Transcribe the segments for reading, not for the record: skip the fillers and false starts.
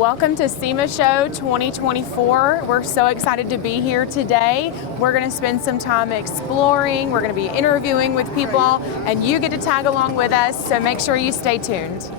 welcome to SEMA Show 2024. We're so excited to be here today. We're going to spend some time exploring, we're going to be interviewing with people, and you get to tag along with us, so make sure you stay tuned.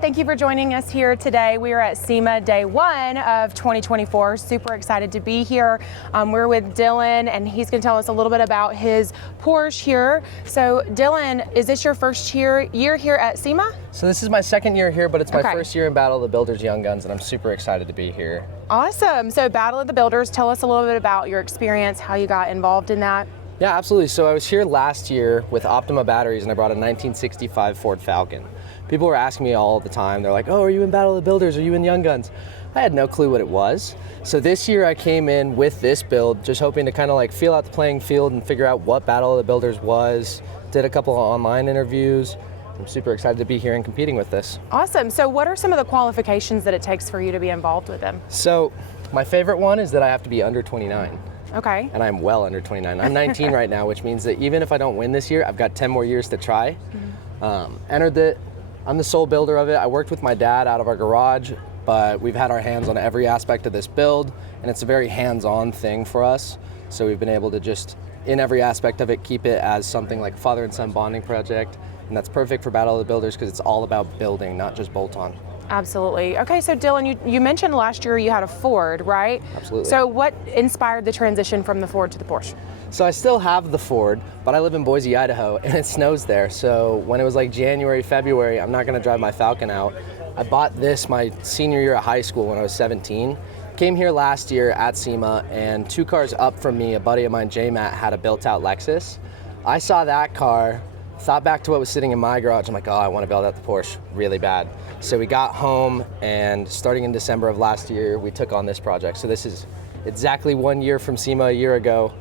Thank you for joining us here today. We are at SEMA Day 1 of 2024. Super excited to be here. We're with Dillon, and he's going to tell us a little bit about his Porsche here. So Dillon, is this your first year here at SEMA? So this is my second year here, but it's my first year in Battle of the Builders Young Guns, and I'm super excited to be here. Awesome. So Battle of the Builders, tell us a little bit about your experience, how you got involved in that. Yeah, absolutely. So I was here last year with Optima batteries, and I brought a 1965 Ford Falcon. People were asking me all the time, they're like, oh, are you in Battle of the Builders? Are you in Young Guns? I had no clue what it was. So this year I came in with this build, just hoping to kind of like feel out the playing field and figure out what Battle of the Builders was. Did a couple of online interviews. I'm super excited to be here and competing with this. Awesome. So what are some of the qualifications that it takes for you to be involved with them? So my favorite one is that I have to be under 29. Okay. And I'm well under 29. I'm 19 right now, which means that even if I don't win this year, I've got 10 more years to try. I'm the sole builder of it. I worked with my dad out of our garage, but we've had our hands on every aspect of this build, and it's a very hands-on thing for us. So we've been able to just, in every aspect of it, keep it as something like father and son bonding project. And that's perfect for Battle of the Builders because it's all about building, not just bolt-on. Absolutely. Okay, so Dillon, you mentioned last year you had a Ford, right? Absolutely. So what inspired the transition from the Ford to the Porsche? So I still have the Ford, but I live in Boise, Idaho, and it snows there. So when it was like January, February, I'm not gonna drive my Falcon out. I bought this my senior year at high school when I was 17. Came here last year at SEMA, and 2 cars up from me, a buddy of mine, J-Matt, had a built-out Lexus. I saw that car, thought back to what was sitting in my garage. I'm like, oh, I want to build out the Porsche really bad. So we got home, and starting in December of last year, we took on this project. So this is exactly 1 year from SEMA a year ago.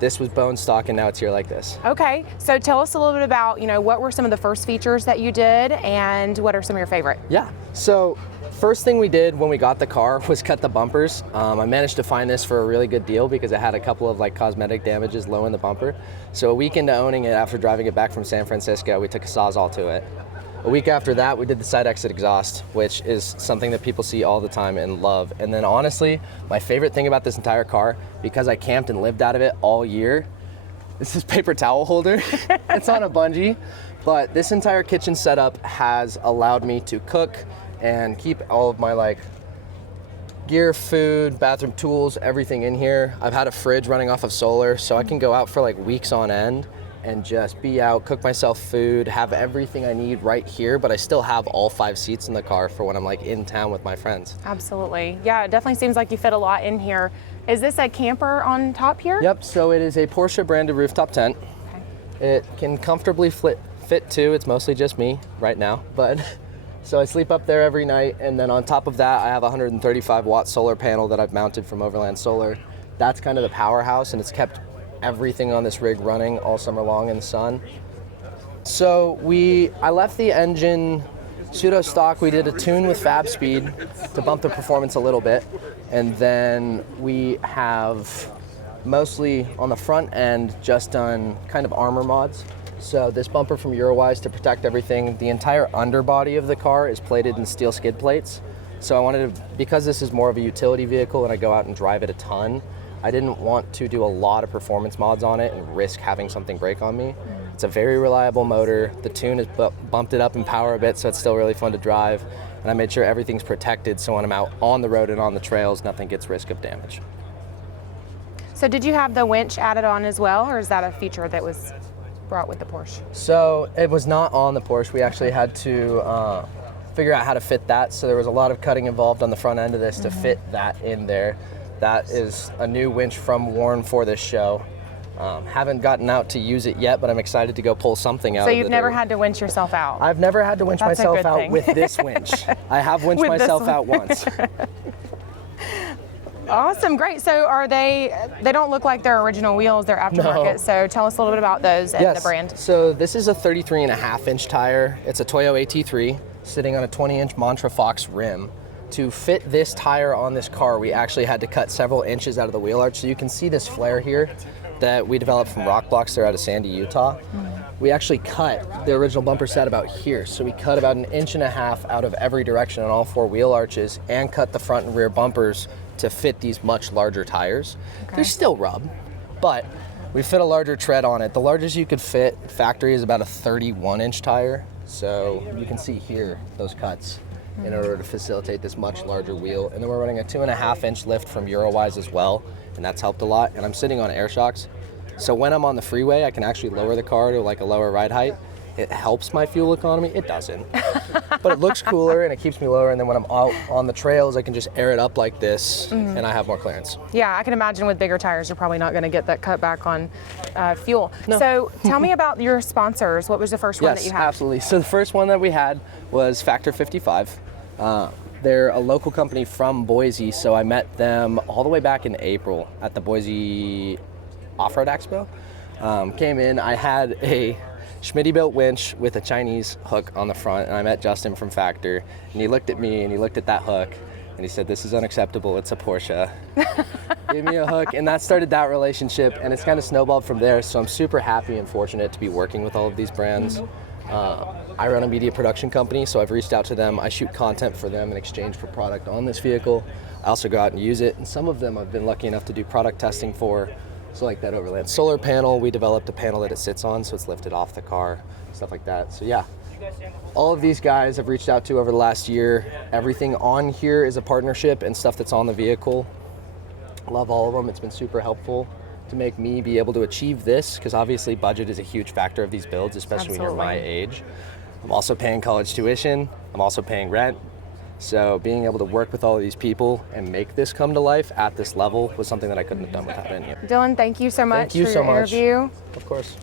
This was bone stock, and now it's here like this. Okay, so tell us a little bit about, what were some of the first features that you did, and what are some of your favorite? Yeah, so first thing we did when we got the car was cut the bumpers. I managed to find this for a really good deal because it had a couple of like cosmetic damages low in the bumper. So a week into owning it, after driving it back from San Francisco, we took a Sawzall to it. A week after that, we did the side exit exhaust, which is something that people see all the time and love. And then honestly, my favorite thing about this entire car, because I camped and lived out of it all year, this is paper towel holder. It's on a bungee, but this entire kitchen setup has allowed me to cook and keep all of my gear, food, bathroom tools, everything in here. I've had a fridge running off of solar, so I can go out for weeks on end and just be out, cook myself food, have everything I need right here, but I still have all 5 seats in the car for when I'm in town with my friends. Absolutely. Yeah, it definitely seems like you fit a lot in here. Is this a camper on top here? Yep, so it is a Porsche branded rooftop tent. Okay. It can comfortably fit 2. It's mostly just me right now, but so I sleep up there every night, and then on top of that, I have a 135 watt solar panel that I've mounted from Overland Solar. That's kind of the powerhouse, and it's kept everything on this rig running all summer long in the sun. So I left the engine pseudo stock. We did a tune with Fab Speed to bump the performance a little bit, and then we have mostly on the front end just done kind of armor mods. So this bumper from Eurowise to protect everything. The entire underbody of the car is plated in steel skid plates. So I wanted to, because this is more of a utility vehicle and I go out and drive it a ton, I didn't want to do a lot of performance mods on it and risk having something break on me. It's a very reliable motor. The tune has bumped it up in power a bit, so it's still really fun to drive. And I made sure everything's protected, so when I'm out on the road and on the trails, nothing gets risk of damage. So did you have the winch added on as well, or is that a feature that was brought with the Porsche? So it was not on the Porsche. We actually had to figure out how to fit that. So there was a lot of cutting involved on the front end of this to fit that in there. That is a new winch from Warren for this show. Haven't gotten out to use it yet, but I'm excited to go pull something out. So you've never had to winch yourself out? I've never had to winch myself out with this winch. I have winched myself out once. Awesome, great. So are they don't look like they're original wheels, they're aftermarket. No. So tell us a little bit about those and the brand. So this is a 33.5-inch tire. It's a Toyo AT3 sitting on a 20-inch Mantra Fox rim. To fit this tire on this car, we actually had to cut several inches out of the wheel arch. So you can see this flare here. that we developed from rock blocks there out of Sandy, Utah. We actually cut the original bumper set about here. So we cut about 1.5 inches out of every direction on all 4 wheel arches and cut the front and rear bumpers to fit these much larger tires. Okay. They're still rub, but we fit a larger tread on it. The largest you could fit factory is about a 31-inch tire. So you can see here those cuts in order to facilitate this much larger wheel. And then we're running a 2.5-inch lift from Eurowise as well, and that's helped a lot. And I'm sitting on air shocks. So when I'm on the freeway, I can actually lower the car to like a lower ride height. It helps my fuel economy. It doesn't, but it looks cooler and it keeps me lower. And then when I'm out on the trails, I can just air it up like this and I have more clearance. Yeah, I can imagine with bigger tires, you're probably not going to get that cut back on fuel. No. So tell me about your sponsors. What was the first one that you had? Yes, absolutely. So the first one that we had was Factor 55. They're a local company from Boise, so I met them all the way back in April at the Boise Off-Road Expo. Came in, I had a Schmitty-built winch with a Chinese hook on the front, and I met Justin from Factor, and he looked at me and he looked at that hook, and he said, "This is unacceptable, it's a Porsche." Gave me a hook, and that started that relationship, and it's kind of snowballed from there, so I'm super happy and fortunate to be working with all of these brands. I run a media production company, so I've reached out to them. I shoot content for them in exchange for product on this vehicle. I also go out and use it, and some of them I've been lucky enough to do product testing for. So like that Overland solar panel, we developed a panel that it sits on so it's lifted off the car, stuff like that. So yeah, all of these guys I've reached out to over the last year. Everything on here is a partnership and stuff that's on the vehicle. Love all of them. It's been super helpful to make me be able to achieve this, because obviously budget is a huge factor of these builds, especially when you're my age. I'm also paying college tuition. I'm also paying rent. So being able to work with all of these people and make this come to life at this level was something that I couldn't have done without any of you. Dillon, thank you so much Thank you for so your much. interview. Of course.